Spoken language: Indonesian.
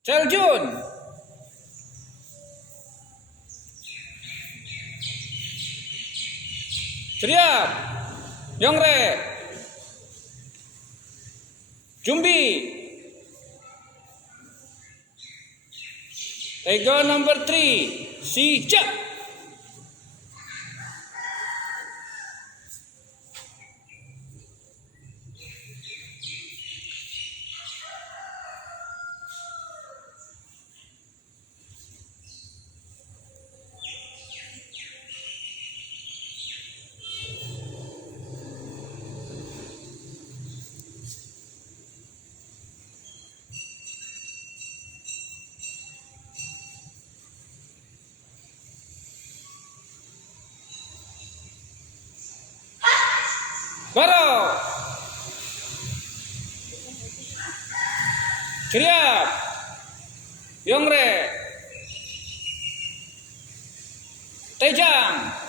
Seljun. Siap. Yongre. Jumbi. Tiger number 3. Sijak. Baro. Siap. Yongre. Tejang.